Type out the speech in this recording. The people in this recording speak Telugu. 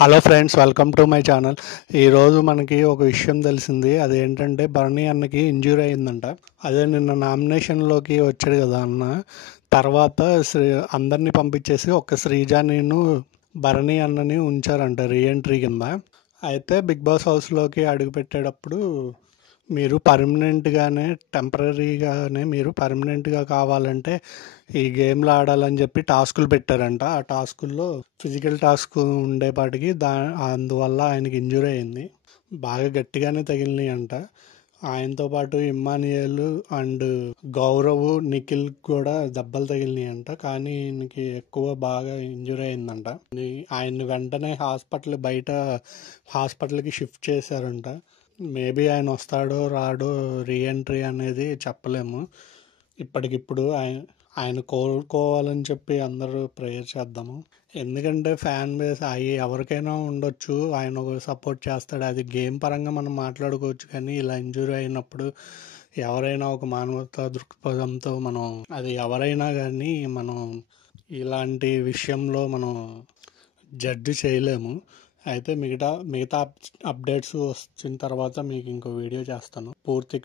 Hello friends, welcome to my channel. ఈరోజు మనకి ఒక విషయం తెలిసింది. అదేంటంటే బర్నీ అన్నకి ఇంజ్యూరీ అయిందంట. అదే నిన్న నామినేషన్లోకి వచ్చాడు కదా అన్న. తర్వాత అందరినీ పంపించేసి ఒక శ్రీజానిను భరణి అన్నని ఉంచారంట రీఎంట్రీ కింద. అయితే బిగ్ బాస్ హౌస్లోకి అడుగుపెట్టేటప్పుడు మీరు పర్మనెంట్గా కావాలంటే ఈ గేమ్లో ఆడాలని చెప్పి టాస్కులు పెట్టారంట. ఆ టాస్కుల్లో ఫిజికల్ టాస్క్ ఉండేపాటికి అందువల్ల ఆయనకి ఇంజురీ అయింది. బాగా గట్టిగానే తగిలినాయి అంట. ఆయనతో పాటు ఇమ్మానియల్ అండ్ గౌరవ్, నిఖిల్ కూడా దెబ్బలు తగిలినాయి అంట. కానీ ఈయనకి ఎక్కువ బాగా ఇంజురీ అయిందంట. ఆయన్ని వెంటనే హాస్పిటల్కి షిఫ్ట్ చేశారంట. మేబీ ఆయన వస్తాడో రాడో, రీఎంట్రీ అనేది చెప్పలేము. ఇప్పటికిప్పుడు ఆయన కోలుకోవాలని చెప్పి అందరూ ప్రేయర్ చేద్దాము. ఎందుకంటే ఫ్యాన్ బేస్ ఎవరికైనా ఉండొచ్చు, ఆయన ఒక సపోర్ట్ చేస్తాడు. అది గేమ్ పరంగా మనం మాట్లాడుకోవచ్చు. కానీ ఇలా ఇంజురీ అయినప్పుడు ఎవరైనా ఒక మానవతా దృక్పథంతో అది ఎవరైనా కానీ ఇలాంటి విషయంలో మనం జడ్జి చేయలేము. అయితే మిగతా అప్డేట్స్ వచ్చిన తర్వాత మీకు ఇంకో వీడియో చేస్తాను. పూర్తి